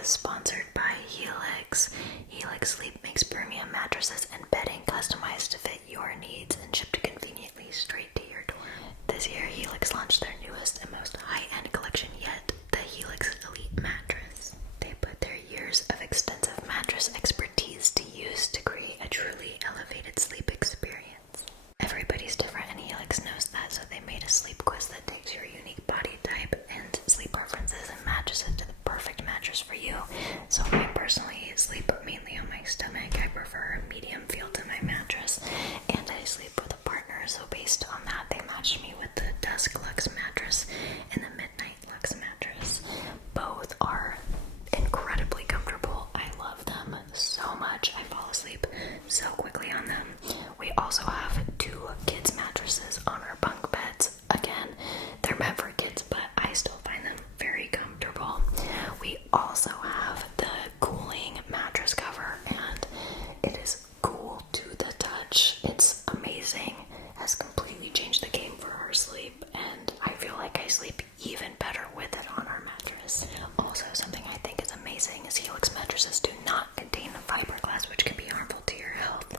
is sponsored by Helix. Helix Sleep makes premium mattresses and bedding customized to fit your needs and shipped conveniently straight to your door. This year, Helix launched their newest and most high-end collection yet, the Helix Elite mattress. They put their years of extensive mattress expertise to use to create a truly elevated sleep experience. Everybody's different, and Helix knows that, so they made a sleep quiz that takes your unique body type and sleep preferences and matches it to the perfect mattress for you. So I personally sleep mainly on my stomach. I prefer a medium feel to my mattress, and I sleep with a partner, so based on that, they matched me with the Dusk Luxe mattress and the Midnight Luxe mattress. Both are incredibly comfortable. I love them so much. I fall asleep so quickly on them. We also have 2 kids mattresses on our bunk beds. Again, they're meant for kids, but I still find them very comfortable. We also have the cooling mattress cover, and it is cool to the touch. It's amazing. Has completely changed the game for our sleep, and I feel like I sleep even better with it on our mattress. Also, something I think is amazing is Helix mattresses do not contain fiberglass, which can be harmful to your health.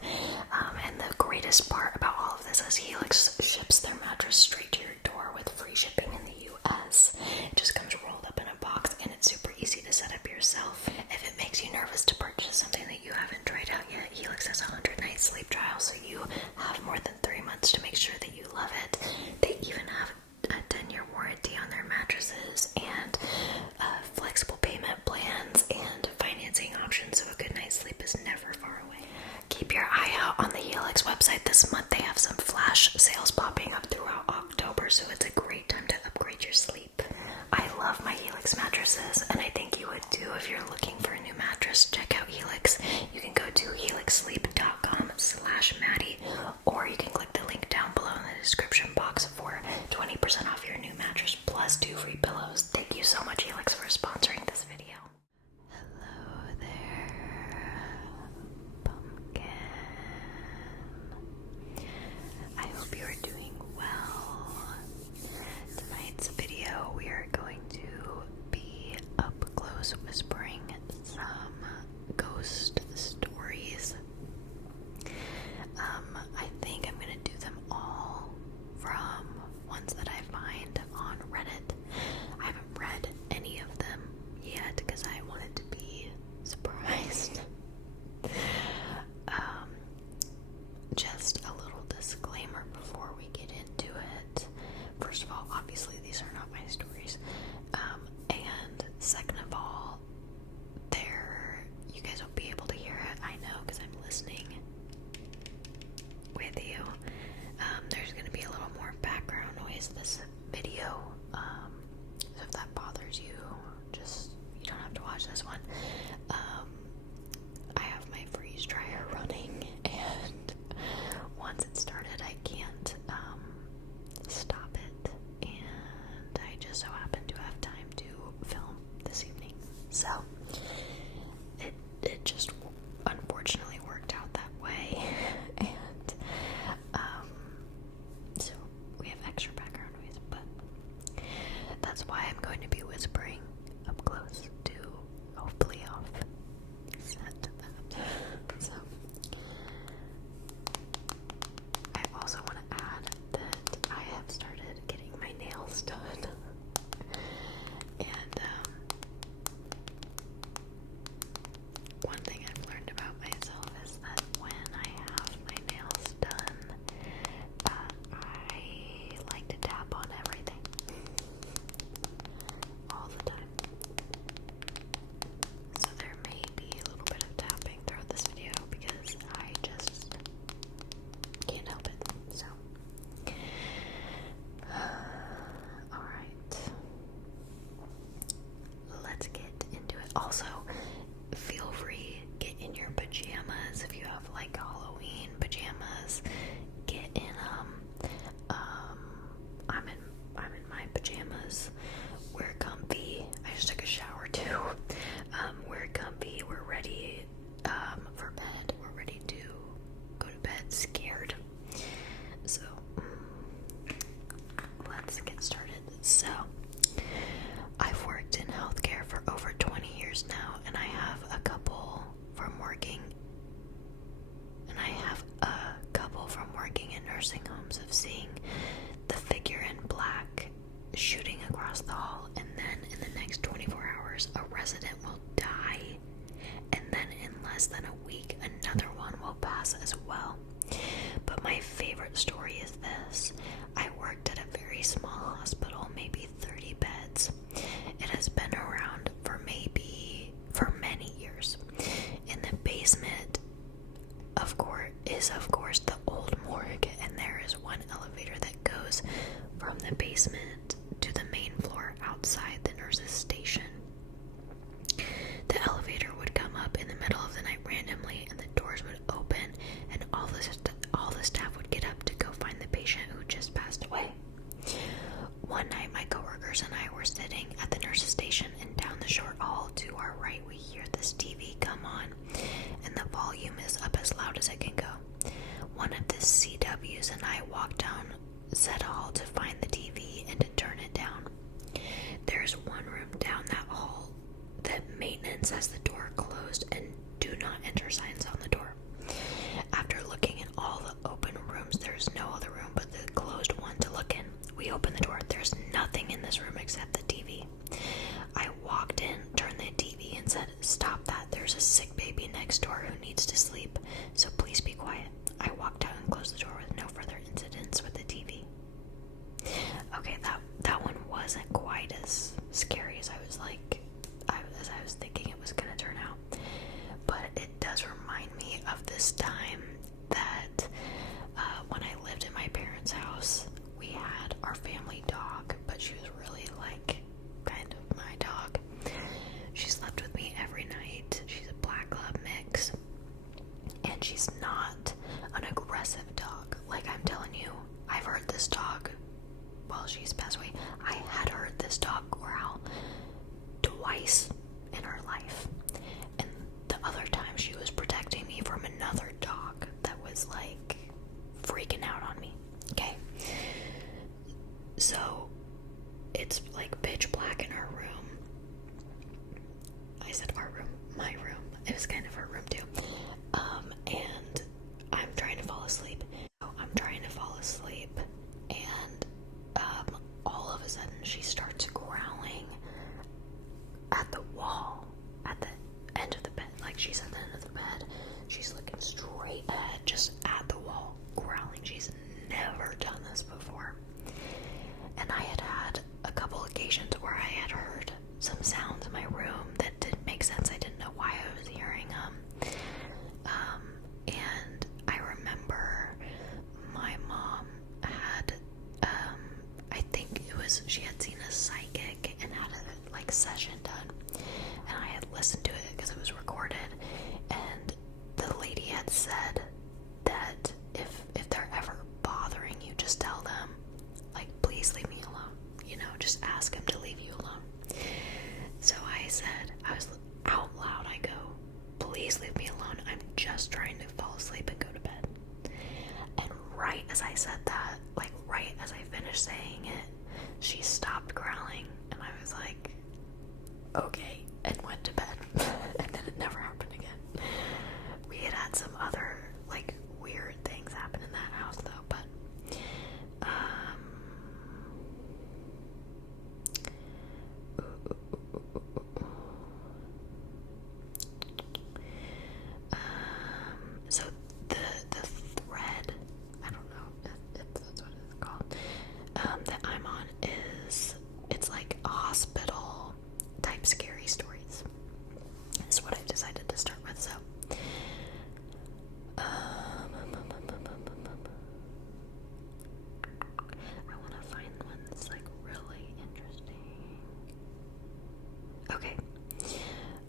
And the greatest part about all of this is Helix ships their mattress straight to your door with free shipping in the US. It just comes rolled up in a box, and it's super easy to set up yourself. If it makes you nervous to purchase something that you haven't tried out yet, Helix has a 100-night sleep trial, so you have more than 3 months to make sure that you love it. They even have a 10-year warranty on their mattresses, and flexible payment plans and financing options, so a good night's sleep is never far away. Keep your eye out on the Helix website this month. They have some flash sales popping up throughout October, so it's a great time to upgrade your sleep. I love my Helix mattresses, and I think you would too if you're looking for a new mattress. Check out Helix. You can go to helixsleep.com/Madi, or you can click the link down below in the description box for 20% off your new mattress plus 2 free pillows. Thank you so much, Helix, for sponsoring this video. Hello there, pumpkin. I hope you are doing well. Tonight's video, we are going to be up close whispering some ghost stories. I think I'm going to do them all from ones that I find on Reddit. I haven't read any of them yet because I wanted to be surprised. Just a little disclaimer before we get into it. First of all, obviously these are not my stories. And second of all, you guys won't be able to hear it. I know because I'm listening with you. There's going to be a little more background noise this video. So if that bothers you, you don't have to watch this one. I have my freeze dryer running, and once it started, I can't stop it, and I just so happen to have time to film this evening. So it just unfortunately worked out that way, and so we have extra background noise, but that's why I'm going to be whispering up close to hopefully offset that. So I also want to add that I have started getting my nails done, and one thing I've learned about myself is that when I have my nails done, I like to tap on everything all the time. So there may be a little bit of tapping throughout this video because I just can't help it. So, alright. Let's get into it. Also, feel free, get in your pajamas. If you have like Halloween pajamas, get in them. I'm in my pajamas. We're comfy. I just took a shower too. We're comfy. We're ready for bed. We're ready to go to bed scared. So let's get started. So I've worked in healthcare for over 20 years now, the hall, and then in the next 24 hours, a resident will die, and then in less than a week, another one will pass as well. But my favorite story is this. I worked at a very small hospital, maybe 30 beds. It has been around for many years. In the basement, of course, the old morgue, and there is one elevator that goes from the basement to the main floor outside the nurse's station. The elevator would come up in the middle of the night randomly, and the doors would open, and all the staff would get up to go find the patient who just passed away. One night, my coworkers and I were sitting at the nurse's station, and down the short hall to our right, we hear this TV come on, and the volume is up as loud as it can go. One of the CWs and I walked down said hall to find the TV and to turn it down. There's one room down that hall that maintenance has the door closed and do not enter signs on the door. After looking in all the open rooms, there's no other room but the closed one to look in. We open the door. There's nothing in this room except the TV. I walked in, turned the TV, and said, "Stop that. There's a sick baby next door who needs to sleep, so please be quiet." I walked out and closed the door with no further incidents with the TV. Okay, that one wasn't quite as scary as I was thinking it was gonna turn out. But it does remind me of this time that when I lived in my parents' house, we had our family dog, but she was really kind of my dog. She slept with me every night. She's a black lab mix, and she's not an aggressive dog. Like, I'm telling you, I've heard this dog, well, she's passed away, I had heard this dog growl twice in her life, and the other time she was protecting me from another dog that was freaking out on me. Okay, so it's pitch black in our room. I said our room, my room. It was kind of her room too. And I'm trying to fall asleep. And all of a sudden she starts growling at the wall, at the end of the bed. She's at the end of the bed. She's looking straight ahead, just at the wall, growling. She's never done this before. And I had a couple occasions where I had heard some sounds in my room that didn't make sense. I didn't know why I was hearing them. And I remember my mom had, I think she had seen a psychic and had a session done. And I had listened to it because it was recorded. And the lady had said that if they're ever bothering you, just tell them, please leave me alone. Just ask him to leave you alone. So I said, I was out loud, I go, "Please leave me alone. I'm just trying to fall asleep and go to bed." And right as I said that, right as I finished saying it, she stopped growling, and I was like, "Okay," and went to bed. And then it never happened again. We had some other weird things happen in that house though, but so the thread, I don't know if that's what it's called, that I'm on it's hospital type scary stories. Is what I decided to start with. So I want to find one that's really interesting. Okay.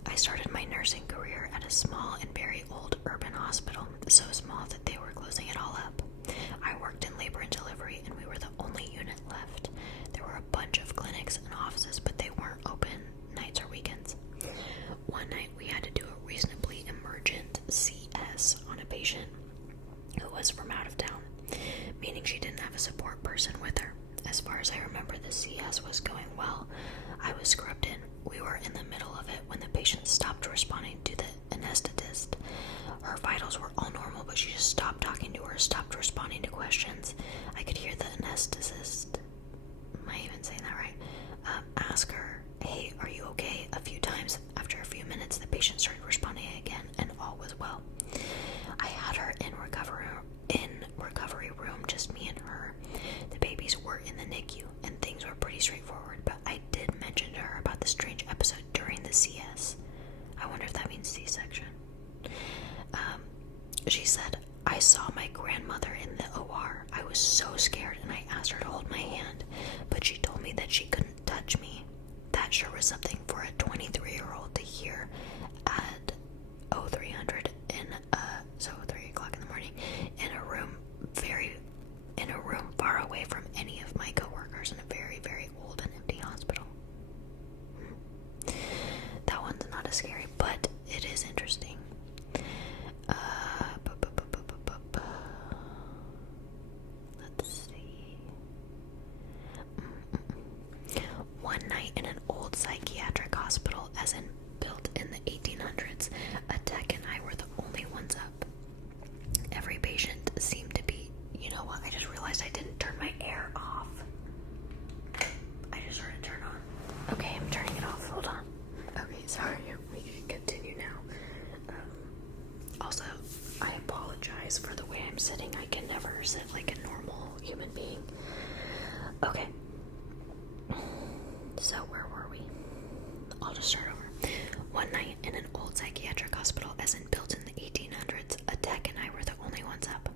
I started my nursing career at a small and very old urban hospital, so small that they were closing it all up. I worked in labor and delivery, and we were the only unit left. There were a bunch of clinics and offices, but they weren't open nights or weekends. One night we had to do a reasonably emergent CS on a patient who was from out of town, meaning she didn't have a support person with her. As far as I remember, the CS was going well. I was scrubbed in. We were in the middle of it when the patient stopped responding to the anesthetist. Her vitals were all normal, but she just stopped talking to her, stopped responding to questions. I could hear the anesthetist, am I even saying that right, ask her, "Hey, are you okay?" a few times. After a few minutes, the patient started responding again, and all was well. I had her in recovery room, just me and her. The babies were in the NICU, and things were pretty straightforward, but I did mention to her about the strange episode during the CS. I wonder if that means C-section. She said, "I saw my grandmother in the OR. I was so scared, and I asked her to hold my hand, but she told me that she couldn't touch me." That sure was something for a 23-year-old to hear at 0300 3 o'clock in the morning, in a room far away from any of my coworkers in a very, very old and empty hospital. That one's not as scary, but it is interesting. Let's see. One night in an old psychiatric hospital, as in built in the 1800s, a tech and I were the only ones up. Every patient seemed to be, you know what, I just realized I didn't turn my air off. I just heard it turn on. Okay, I'm turning it off, hold on. Okay, sorry, we can continue now. Also, I apologize for the way I'm sitting. I can never sit like a normal human being. Okay. So where were we? I'll just start over. One night in an old psychiatric hospital, as in built in the 1800s, a tech and I were the only ones up.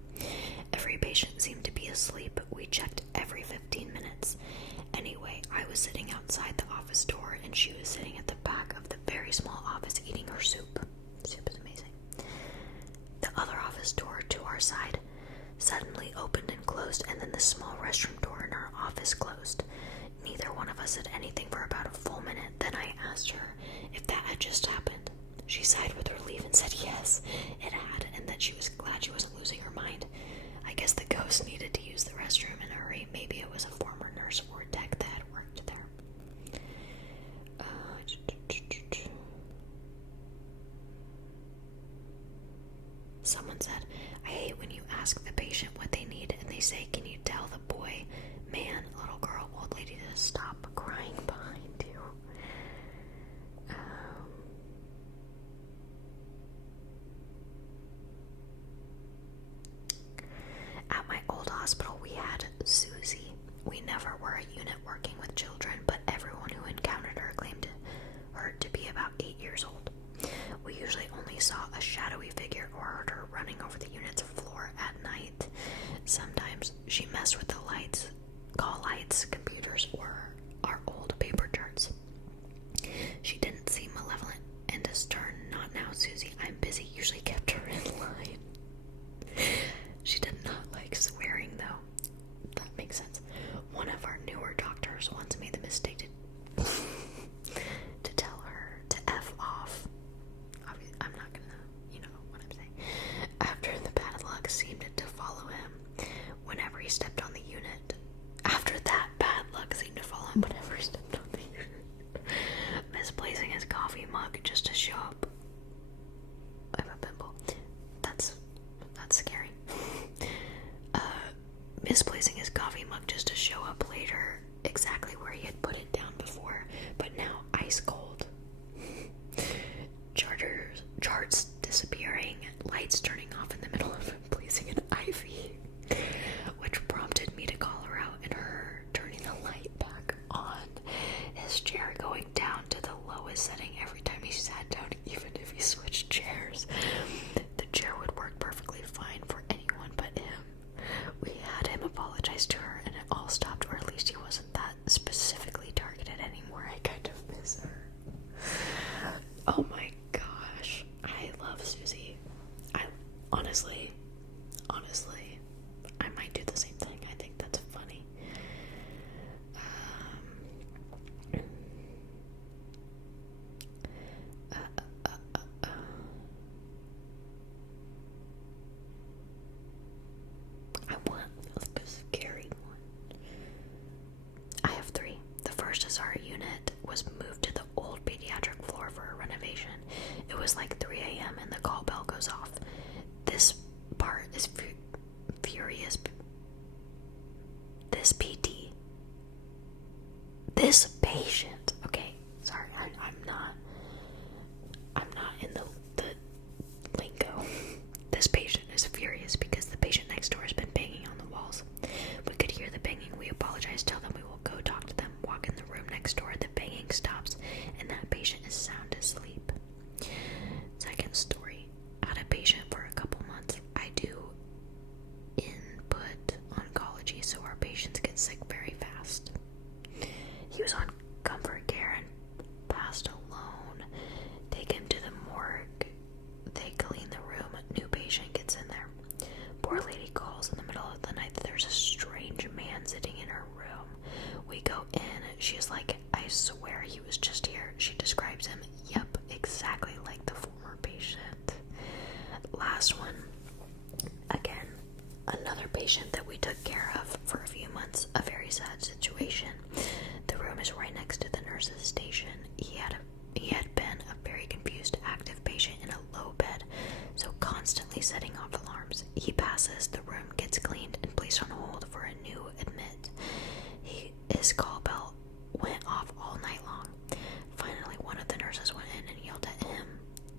Every patient seemed to be asleep. We checked every 15 minutes. Anyway, I was sitting outside the office door, and she was sitting at the back of the very small office eating her soup. Soup is amazing. The other office door to our side suddenly opened and closed, and then the small restroom door in our office closed. Neither one of us said anything for about a full minute. Then I asked her if that had just happened. She sighed with relief and said yes, it had, and that she was glad she wasn't losing her mind. I guess the ghost needed to use the restroom in a hurry. Maybe it was a former nurse or tech that had worked there. Someone said, "I hate when you ask the patient what they need and they say, 'Can you tell the boy, man, little girl, old lady to stop crying behind you?'" At my old hospital, we had Susie. We never were a unit working with children, but everyone who encountered her claimed her to be about 8 years old. We usually only saw a shadowy figure or heard her running over the unit's floor at night. Sometimes she messed with the lights, call lights, computers, or our old paper charts. She didn't seem malevolent and stern. "Not now, Susie. I'm busy." Usually kept her in line. She did not like swearing, though. That makes sense. One of our newer doctors once made the mistake to tell her to F off. I'm not gonna, you know what I'm saying. After the bad luck seemed to follow him whenever he stepped on the unit. After that bad luck seemed to follow him whenever he stepped on the unit. Misplacing his coffee mug just to show up. I have a pimple. That's scary. Misplacing his coffee mug just to show up later exactly where he had put it down before, but now ice cold. Charts disappearing, lights turning off in the middle of placing an IV, which prompted me to call her out, and her turning the light back on, his chair going down to the lowest setting every time he sat down, even if he switched chairs. The chair would work perfectly fine for anyone but him. We had him apologize to her, and it all stopped, or at least he wasn't that specifically targeted anymore. I kind of miss her. Oh my gosh, I love Susie. I honestly, I might do the same thing. I think that's funny. I want a scary one. I have 3. The first is our unit was moved to the old pediatric floor for a renovation. It was like 3 a.m. and the call bell goes off. This part is furious. This patient apologize, tell them we will go talk to them, walk in the room next door, the banging stops, and that patient is sound asleep. Second story. Had a patient for a couple months. I do input oncology, so our patients get sick very fast. He was on comfort care and passed alone. Take him to the morgue. They clean the room. A new patient gets in there. Poor lady calls in the middle of the night that there's a strange man sitting in her room. We go in. She's like, I swear he was just here. She describes him. Yep, exactly like the former patient. Last one. Again, another patient that we took care of for a few months. A very sad situation. The room is right next to the nurse's station. He had been a very confused active patient in a low bed, so constantly setting off alarms. He passes, the room gets cleaned and placed on hold for a new admit. His call bell went off all night long. Finally, one of the nurses went in and yelled at him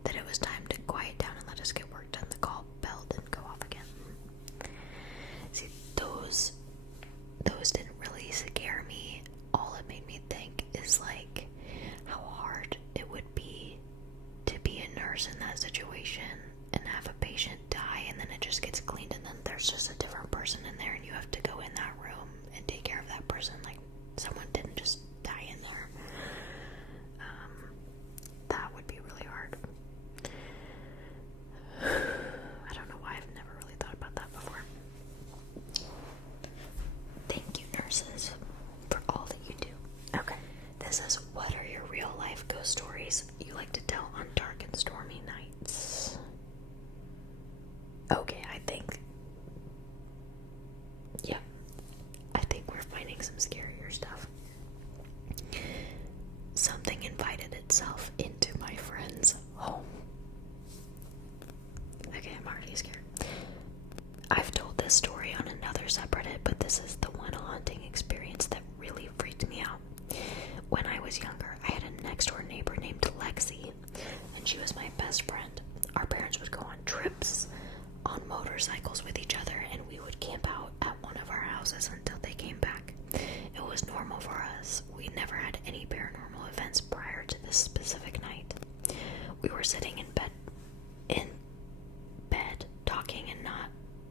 that it was time to quiet down and let us get work done. The call bell didn't go off again. See, those didn't really scare me. All it made me think is like how hard it would be to be a nurse in that situation and have a patient die, and then it just gets cleaned, and then there's just a different person in there, and you have to go in that room and take care of that person. Like, someone didn't just die in there. That would be really hard. I don't know why I've never really thought about that before. Thank you, nurses, for all that you do. Okay, this is, what are your real life ghost stories you like to tell on dark and stormy nights? Okay, I think we're finding some scarier stuff. Something invited itself into my friend's home. Okay, I'm already scared. I've told this story on another subreddit, but this is the one haunting experience that really freaked me out. When I was younger, I had a next door neighbor named Lexi, and she was my best friend. Our parents would go on trips on motorcycles with each other, and we would camp out at one of our houses until they came back. It was normal for us. We never had any paranormal events prior to this specific night. We were sitting in bed talking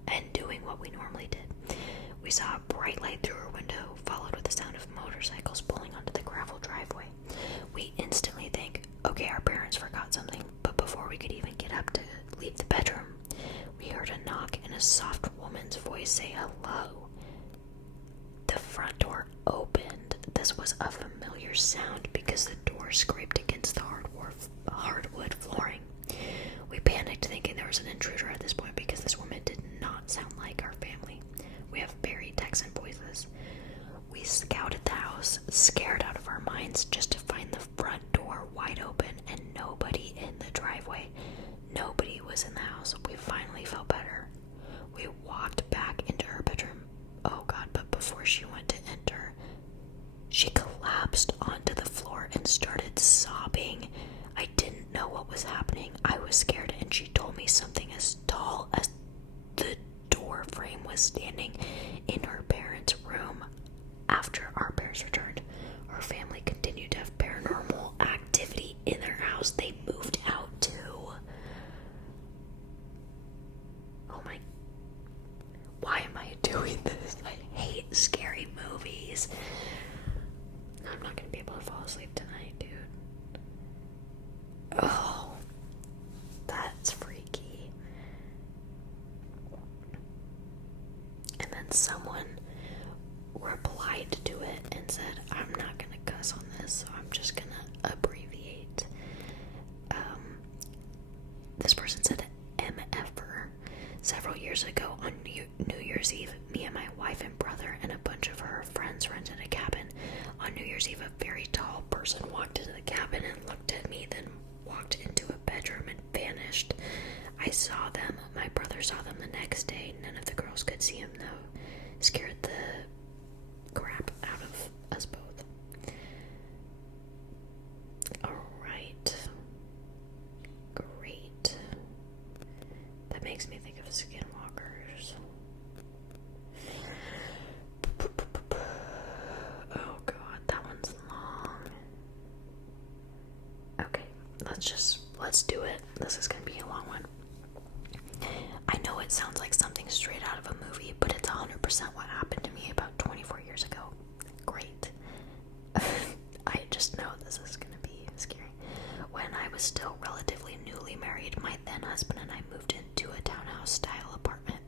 and doing what we normally did. We saw a bright light through her window, followed with the sound of motorcycles pulling onto the gravel driveway. We instantly think, okay, our parents forgot something, but before we could even get up to leave the bedroom, we heard a knock and a soft woman's voice say hello. The front door opened. This was a familiar sound because the door scraped against the hardwood flooring. We panicked, thinking there was an intruder at this point because this woman did not sound like our family. We have very Texan voices. We scouted the house, scared out of our minds, just to find the front door wide open and nobody in the driveway. Nobody was in the house. We finally felt better. We walked back into her bedroom. Oh God, but before she went to enter, she collapsed onto the floor and started sobbing. I didn't know what was happening. I was scared, and she told me something as tall as the door frame was standing in her parents' room. After our parents returned, her family continued to have paranormal activity in their house. They moved out too. Oh my, why am I doing this? I hate scary movies. I'm not gonna be able to fall asleep tonight, dude. Oh, that's freaky. And then someone replied to it and said, I'm not gonna cuss on this, so I'm just gonna abbreviate. This person said MFer. Several years ago on New Year's Eve, me and my wife and brother and a bunch of her friends rented a cabin. On New Year's Eve, a very tall person walked into the cabin and looked at me, then walked into a bedroom and vanished. I saw them. My brother saw them the next day. None of the girls could see him, though. Scared the crap out of us both. Alright. Great. That makes me think of skinwalkers. let's do it. This is gonna be a long one. I know it sounds like something straight out of a movie, but it's 100% what happened to me about 24 years ago. Great. I just know this is gonna be scary. When I was still relatively newly married, my then husband and I moved into a townhouse-style apartment.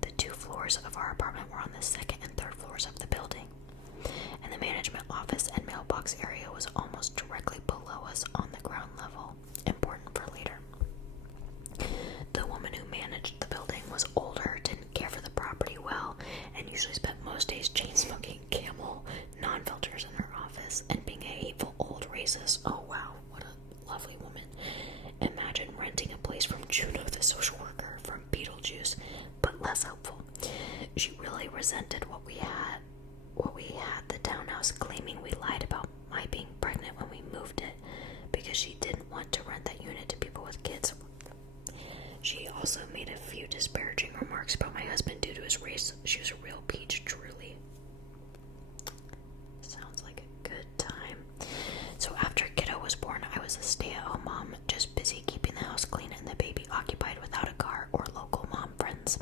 The 2 floors of our apartment were on the 2nd and 3rd floors of the building, and the management office and mailbox area was almost directly below us on the ground level. Important for later. The woman who managed the building was older, didn't care for the property well, and usually spent most days chain-smoking Camel non-filters in her office and being a hateful old racist. Oh wow, what a lovely woman. Imagine renting a place from Juno the social worker from Beetlejuice, but less helpful. She really resented what we had the townhouse, claiming we lied about my being pregnant when we moved it because she didn't want to rent that unit to people with kids. She also made a few disparaging remarks about my husband due to his race. She was a real peach, truly. Sounds like a good time. So after kiddo was born, I was a stay-at-home mom, just busy keeping the house clean and the baby occupied without a car or local mom friends.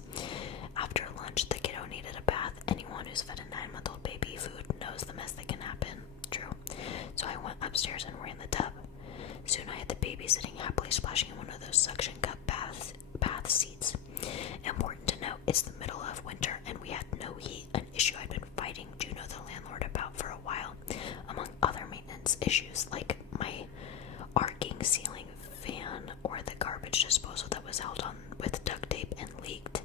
After lunch, the kiddo needed a bath. Anyone who's fed a 9-month-old baby food knows the mess that can happen. True. So I went upstairs and ran the tub. Soon I had the baby sitting happily splashing in one of those suction cup bath seats. Important to note, it's the middle of winter and we had no heat, an issue I'd been fighting Juno the landlord about for a while, among other maintenance issues like my arcing ceiling fan or the garbage disposal that was held on with duct tape and leaked.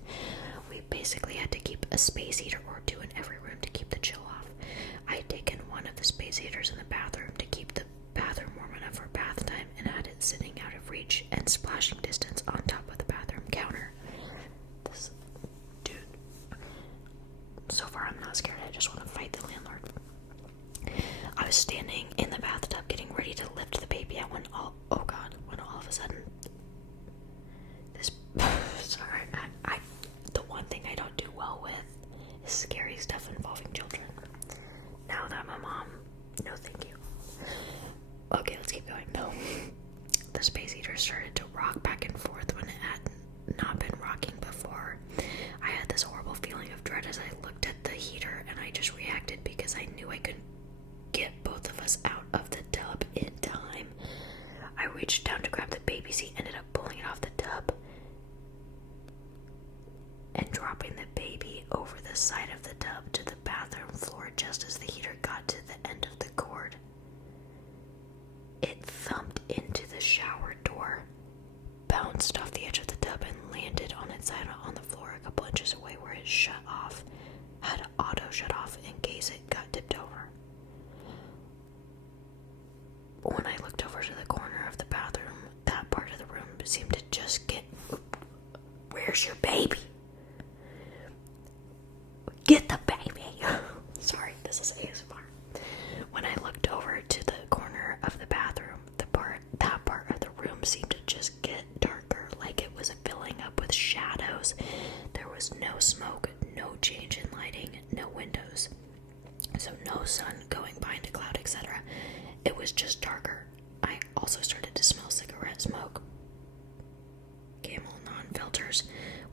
We basically had to keep a space heater or 2 in every room to keep the chill off. I had taken one of the space heaters in the bathroom to keep the bathroom warm enough for bath time and had it sitting out of reach and splashing distance on top of the bathroom counter. This dude. So far I'm not scared, I just want to fight the landlord. I was standing in the bathtub getting ready to lift the baby out when all of a sudden this sorry, the one thing I don't do well with is scary stuff involving children. Now that I'm a mom, no thank you. Okay, let's keep going. No. The space heater started to rock back and forth when it had not been rocking before. I had this horrible feeling of dread as I looked at the heater, and I just reacted because I knew I couldn't get both of us out of the tub in time. I reached down to grab the baby seat, ended up pulling it off the tub and dropping the baby over the side of the tub to the bathroom floor just as the heater got to the end of the cord. It thumped into the shower door, bounced off the edge of the tub, and landed on its side on the floor a couple inches away where it shut off. Had auto shut off in case it got tipped over. When I looked over to the corner of the bathroom, that part of the room seemed to just get... Where's your baby? Get the baby! Sorry, this is ASMR. When I looked over to the corner of the bathroom, that part of the room seemed to just get darker, like it was filling up with shadows. There was no smoke, no change in lighting, no windows. So no sun going behind a cloud, etc. It was just darker. I also started to smell cigarette smoke. Camel non-filters,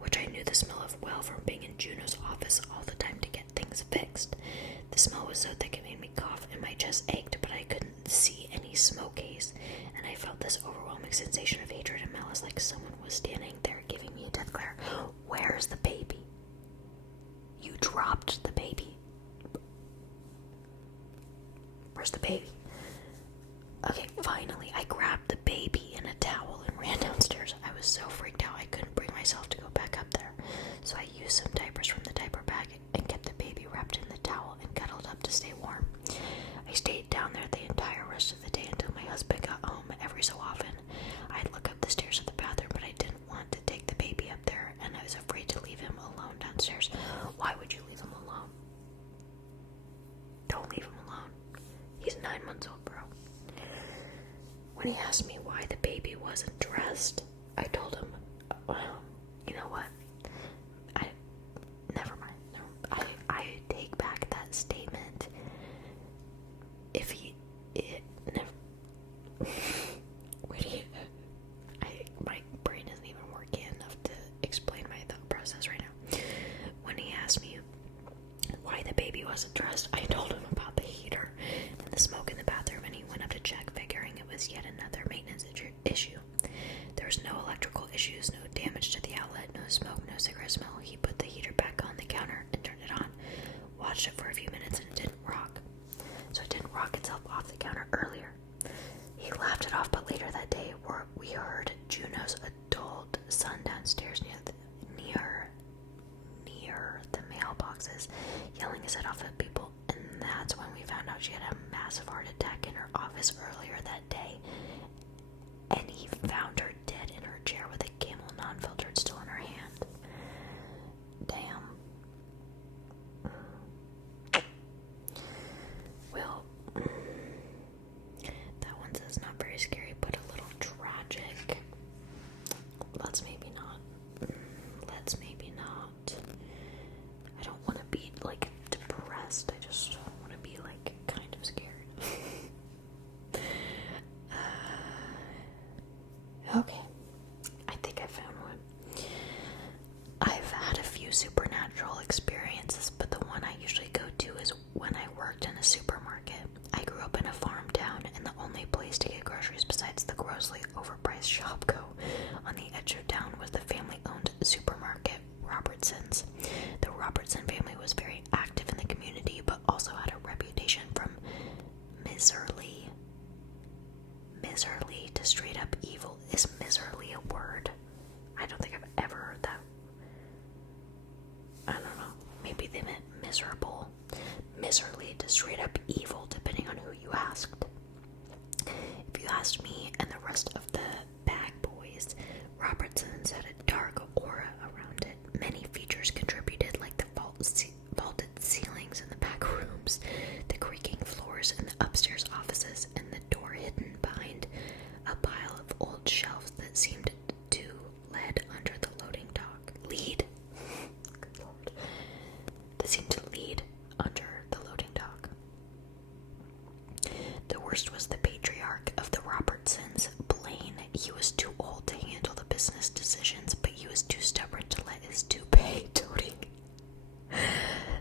which I knew the smell of well from being in Juno's office all the time to get things fixed. The smell was so thick it made me cough and my chest ached, but I couldn't see any smoke haze, and I felt this overwhelming sensation of hatred and malice, like someone was standing there giving me a death glare. Where's the baby? You dropped the baby. Where's the baby? Okay, finally, I grabbed the baby in a towel and ran downstairs. I was so freaked out I couldn't bring myself to go back up there, so I used some diapers from the diaper bag and kept the baby wrapped in the towel and cuddled up to stay warm. I stayed down there the entire rest of the day until my husband got home. Every so often, I'd look up the stairs of the bathroom, but I didn't want to take the baby up there, and I was afraid to leave him alone downstairs. Why would you leave him alone? Don't leave him alone. He's 9 months old, bro. When he asked me why the baby wasn't dressed, I told him, well, you know what? Never mind. I take back that statement. If he, never, where do you, later that day, we heard Juno's adult son downstairs near the mailboxes, yelling his head off at people, and that's when we found out she had a massive heart attack in her office earlier that day, and he found her dead in her chair with a Camel non-filtered still in her hand. Damn. Well, that one says not very scary, but a little tragic. Let's maybe not. I don't want to be, like, depressed. I just want to be, like, kind of scared. Okay. I think I found one. I've had a few supernatural experiences, but the one I usually go to is when I worked in a supermarket. I grew up in a farm town, and the only place to get groceries besides the grossly overpriced Shopko on the edge of town was the family-owned supermarket Robertson's. The Robertson family was very active in the community, but also had a reputation from miserly to straight up evil. Is miserly a word? I don't think I've ever heard that. I don't know. Maybe they meant miserable. Miserly to straight up evil, depending on who you asked. If you asked me and the rest of the bag boys, Robertson's had a dark aura around it. Many features contributed, like the vaulted ceilings in the back rooms, the creaking floors in the upstairs offices, and the door hidden behind a pile of old shelves that seemed to lead under the loading dock. That seemed to lead under the loading dock. The worst was the patriarch of the Robertsons, Blaine. He was too old to handle the business decisions, but he was too stubborn to let his toupee-toting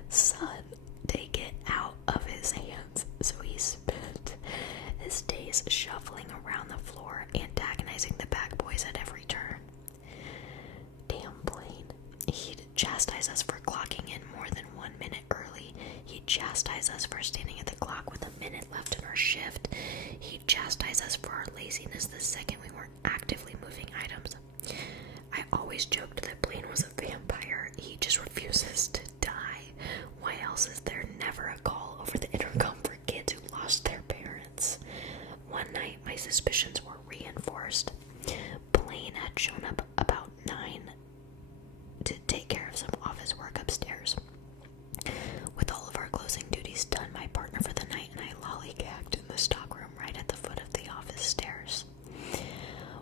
son take it out of his hands, so he spent his days shuffling around the floor, antagonizing the bag boys at every turn. Damn Blaine. He'd chastise us for clocking in more than 1 minute early. He'd chastise us for standing at the clock with a minute left in our shift. He'd chastise us for our laziness the second we weren't actively moving items. I always joked that Blaine was a vampire. He just refuses to die. Why else is there never a call over the intercom for kids who lost their parents? One night, my suspicions were reinforced. Blaine had shown up about 9 to take care of some office work upstairs. With all of our closing duties done, my partner for the night and I lollygagged in the stockroom right at the foot of the office stairs.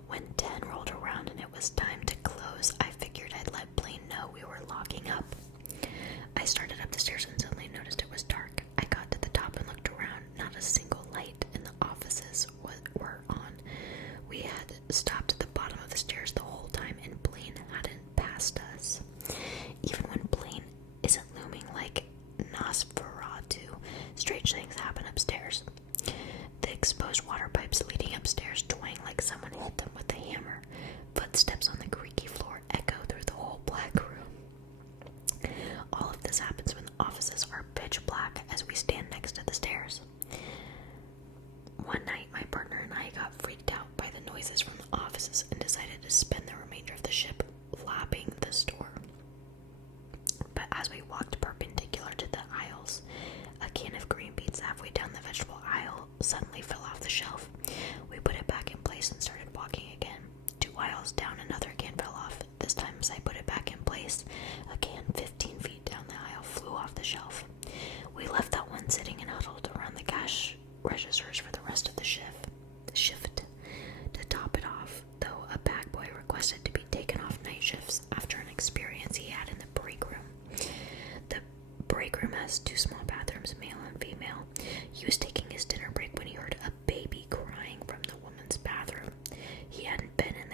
When 10 rolled around and it was time to close, I figured I'd let Blaine know we were locking up. I started up the stairs and suddenly noticed it was dark. I got to the top and looked around. Not a single light in the offices were on. We had stopped at the bottom of the stairs the whole time, and Blaine hadn't passed us. Even when Blaine isn't looming like Nosferatu, strange things happen upstairs. The exposed water pipes leading upstairs twang like someone hit them with a hammer. Footsteps on the creaky floor echo through the whole black room. All of this happens when the offices are pitch black as we stand next to the stairs. One night, my partner and I got freaked out by the noises from the offices and decided to spend the remainder of the ship lapping the store. But as we walked perpendicular to the aisles, a can of green beans halfway down the vegetable aisle suddenly fell off the shelf. We put it back in place and started walking again. 2 aisles down, another can fell off. This time, as I put it back in place, a can 15 feet down the aisle flew off the shelf. We left that one sitting and huddled around the cash registers for the rest of the shift. To top it off, though, a bag boy requested to be taken off night shifts after an experience he had in the break room. The break room has 2 small bathrooms, male and female. He was taking his dinner break when he heard a baby crying from the woman's bathroom. He had been in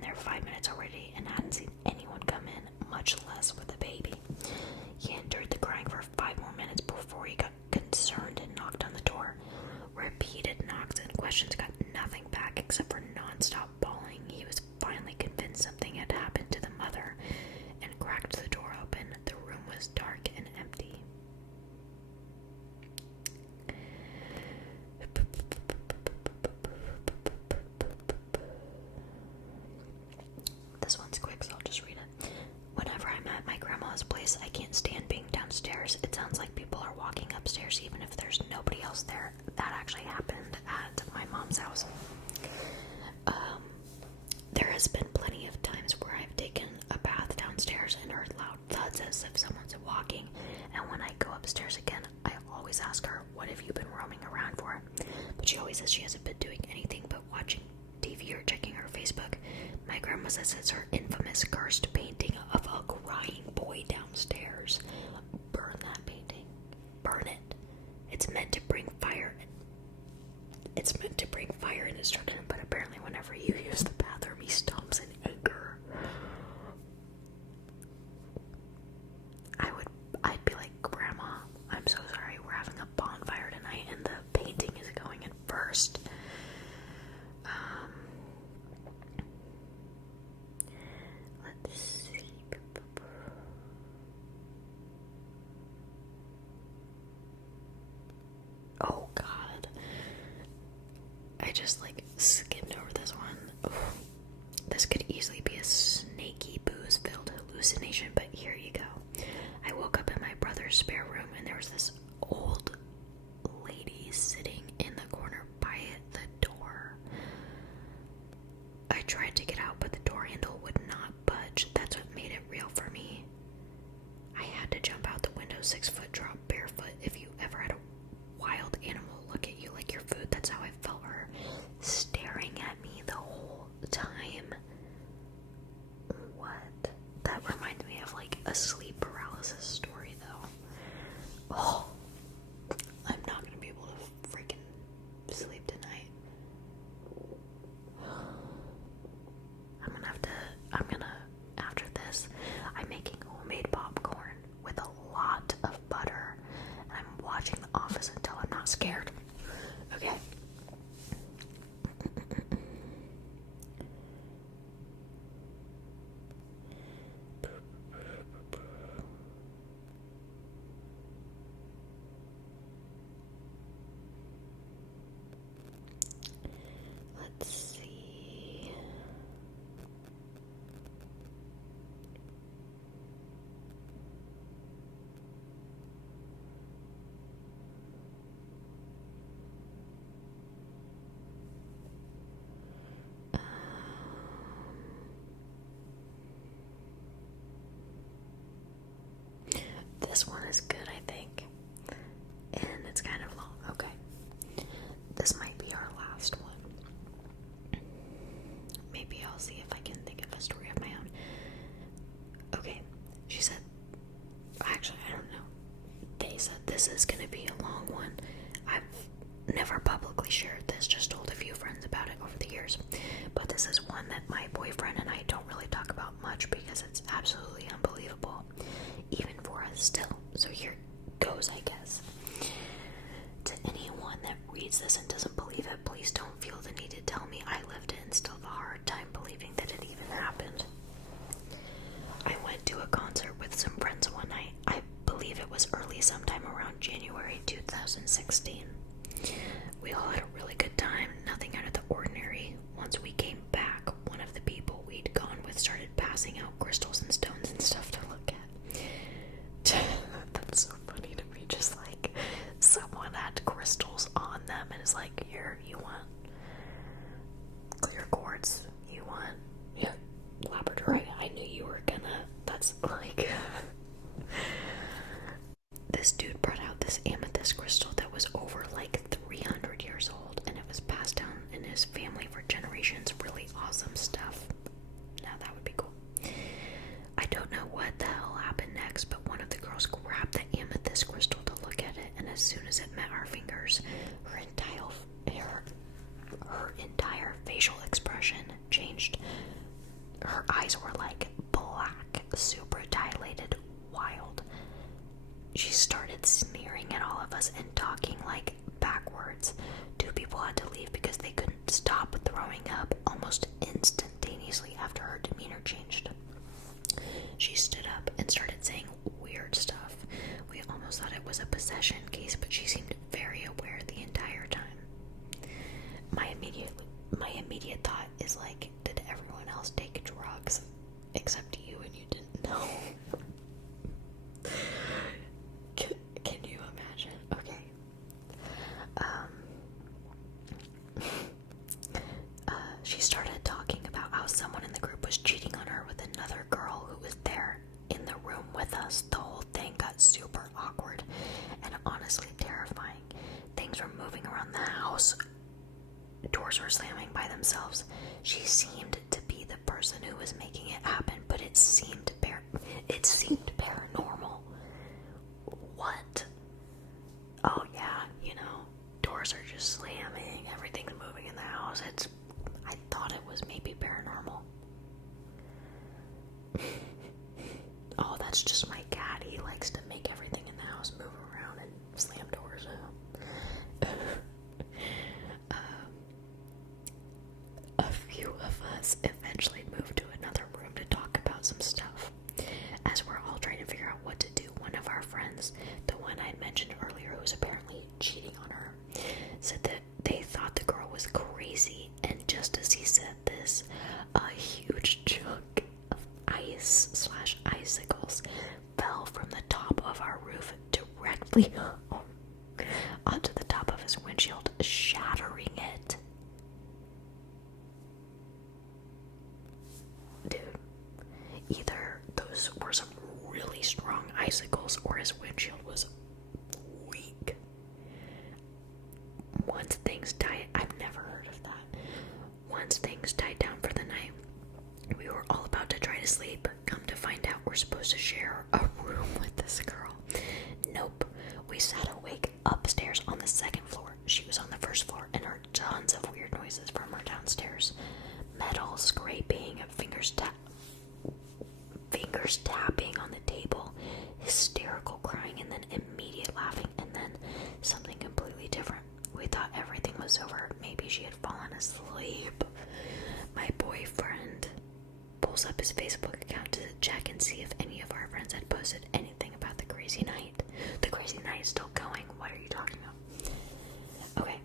there 5 minutes already and hadn't seen anyone come in, much less with a baby. He endured the crying for 5 more minutes before he got concerned and knocked on the door. Repeated knocks and questions got nothing back except for non-stop bawling. He was finally convinced something had happened to the mother and cracked the door open. The room was dark and empty. that actually happened at my mom's house. There has been plenty of times where I've taken a bath downstairs and heard loud thuds as if someone's walking, and when I go upstairs again, I always ask her, what have you been roaming around for? But she always says she hasn't been doing anything but watching TV or checking her Facebook. My grandma says it's her infamous cursed painting of a crying boy downstairs. Burn that painting. Burn it. It's meant to bring fire. It's meant to bring fire and destruction, but apparently whenever you use the bathroom, he stomps in anger. I'd be like, Grandma, I'm so sorry, we're having a bonfire tonight and the painting is going in first. Let's see. Oh God. I just skimmed over this one. Oof. This could easily be a snaky booze-filled hallucination, but here you go. I woke up in my brother's spare room and there was this old lady sitting in the corner by the door. I tried to get out, but the door handle would not budge. That's what made it real for me. I had to jump out the window 6-foot drop barefoot. If you ever had a wild animal look at you like your food, that's how I felt her staring at me the whole time. What? That reminds me of a sleep paralysis story though. Oh, I'm not gonna be able to freaking sleep tonight. After this, I'm making homemade popcorn with a lot of butter, and I'm watching The Office until I'm not scared. Okay. Let's see. This one is good, I think. And it's kind of long. Okay. This might be our last one. Maybe I'll see if I can think of a story of my own. Okay. She said, actually, I don't know. They said this is going to be a long one. I've never publicly shared this, just told a few friends about it over the years. But this is one that my boyfriend and I don't really talk about much because it's absolutely unbelievable, even for us still. So here goes, I guess. To anyone that reads this and doesn't believe it, please don't feel the need to tell me. I lived it and still have a hard time believing that it even happened. I went to a concert with some friends one night. I believe it was early, sometime around January 2016. We all had a really good time, nothing out of the ordinary. Once we came back, one of the people we'd gone with started passing out crystals and stones and stuff to look at. That's so funny to me, just someone had crystals on them and is like, here, you want clear quartz, you want Labradorite. I knew you were gonna, that's this dude brought out this amethyst crystal that was over 300 years old, and it was passed down in his family for generations. Really awesome stuff. Now that would be cool. I don't know what the hell happened next, but one of the girls grabbed the amethyst crystal to look at it, and as soon as it met our fingers, her entire facial expression changed. Her eyes were black, super dilated, wild. She started sneering at all of us and talking backwards. 2 people had to leave because they couldn't stop throwing up almost instantaneously after her demeanor changed. She stood up and started saying weird stuff. We almost thought it was a possession case, but she seemed very aware the entire time. My immediate thought is did everyone else take drugs except you and you didn't know? Can you imagine? Okay. house doors were slamming by themselves. She seemed to be the person who was making it happen, but it seemed paranormal. What? Oh yeah, doors are just slamming, everything's moving in the house. I thought it was maybe paranormal. Oh, that's just my cat. He likes to make everything in the house move around and slam doors out. A few of us eventually moved to another room to talk about some stuff. As we're all trying to figure out what to do, one of our friends, the one I mentioned earlier who was apparently cheating on her, said that they thought the girl was crazy, and just as he said this, a huge chunk of ice/icicles fell from the top of our roof directly onto the top of his windshield, shattering it. Dude, either those were some really strong icicles or his windshield was weak. Once things died, I've never heard of that. Once things died down for the night, we were all about to try to sleep. Come to find out, we're supposed to share a room with this girl. Nope. We sat awake upstairs on the second floor. She was on the first floor and heard tons of weird noises from her downstairs. Metal scraping, fingers tapping on the table, hysterical crying, and then immediate laughing, and then something completely different. We thought everything was over. Maybe she had fallen asleep. My boyfriend pulls up his Facebook account to check and see if any of our friends had posted anything about the crazy night. The crazy night is still going. What are you talking about? Okay.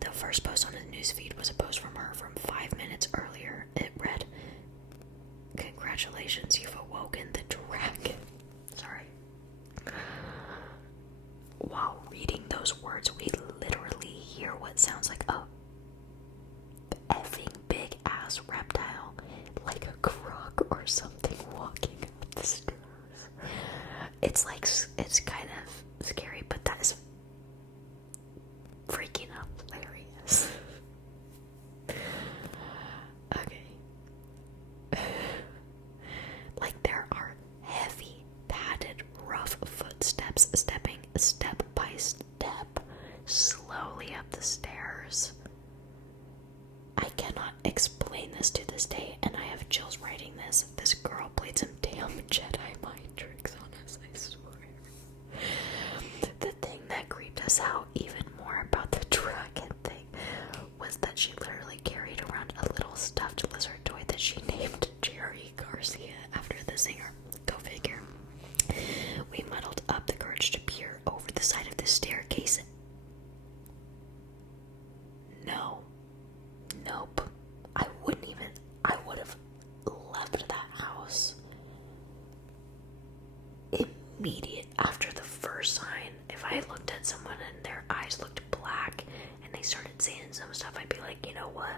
The first post on his newsfeed was a post from her from 5 minutes earlier. It read, "Congratulations, you've awoken the dragon." Sorry. While reading those words, we literally hear what sounds like a effing big ass reptile, like a croc or something, walking up the stairs. It's kind of scary, but that is freaking out hilarious. Okay. Like there are heavy, padded, rough footsteps stepping step by step slowly up the stairs. I cannot explain this to this day, and I have chills writing this. This girl played some damn Jedi mind tricks on us, I swear. The thing that creeped us out even more about the dragon thing was that she literally carried around a little stuffed lizard toy that she named Jerry Garcia after the singer. Go figure. We muddled up the courage to peer over the side of the staircase. Nope. I would have left that house immediate after the first sign. If I looked at someone and their eyes looked black and they started saying some stuff, I'd be like, you know what?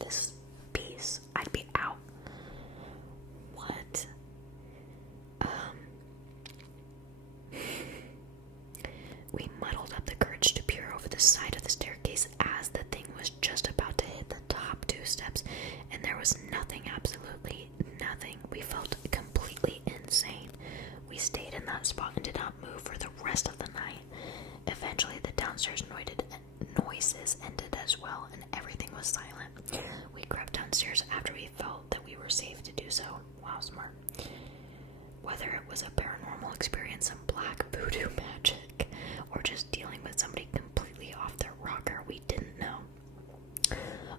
This is peace. I'd be out. What? We muddled up the courage to peer over the side of the staircase as the thing was just about to hit the top 2 steps, and there was nothing, absolutely nothing. We felt completely insane. We stayed in that spot and did not move for the rest of the night. Eventually, the downstairs noises ended as well, and everything was silent. We crept downstairs after we felt that we were safe to do so. Wow, smart. Whether it was a paranormal experience, some black voodoo magic, or just dealing with somebody completely off their rocker, we didn't know.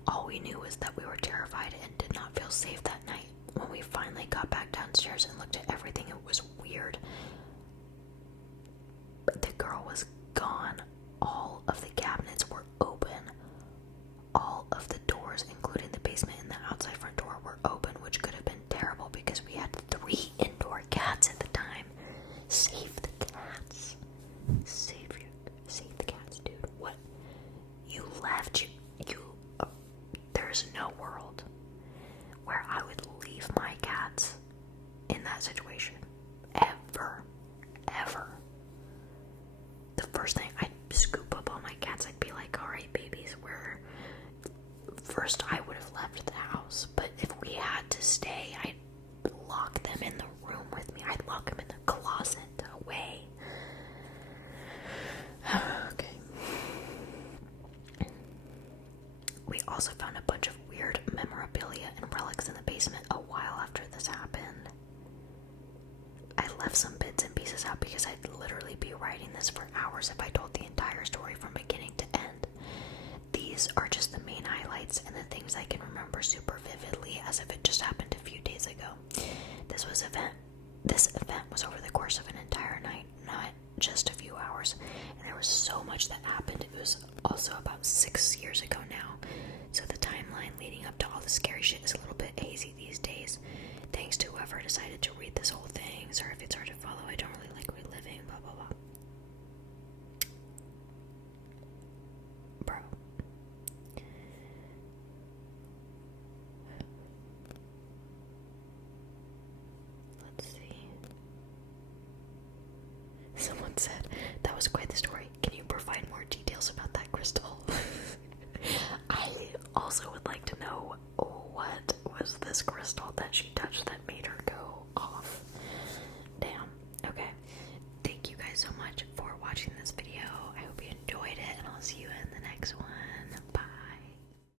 All we knew was that we were terrified and did not feel safe that night. When we finally got back downstairs and looked at everything, it was weird. But the girl was gone. All of the cabinets were open. All of the doors, including the basement and the outside front door, were open, which could have been terrible because we had 3 indoor cats at the time. Save the cats. Save the cats, dude. What? You left. There's no world where I would leave my cats in that situation. Ever. The first thing, I'd scoop up all my first I would have left the house, but if we had to stay, I'd lock them in the room with me. I'd lock them in the closet away. Okay. We also found a bunch of weird memorabilia and relics in the basement a while after this happened. I left some bits and pieces out because I'd literally be writing this for hours if I told the entire story from beginning to end. These are just the main highlights and the things I can remember super vividly as if it just happened a few days ago. This event was over the course of an entire night, not just a few hours, and there was so much that happened. It was also about 6 years ago now, so the timeline leading up to all the scary shit is a little bit hazy these days. Thanks to whoever decided to read this whole thing. Sorry if it's hard to follow. I don't really like reliving, blah blah blah. Bro. Let's see. Someone said, that was quite the story. Can you provide more details about that crystal? I also would like to know what was this crystal that she touched that made her go off. Damn. Okay. Thank you guys so much for watching this video.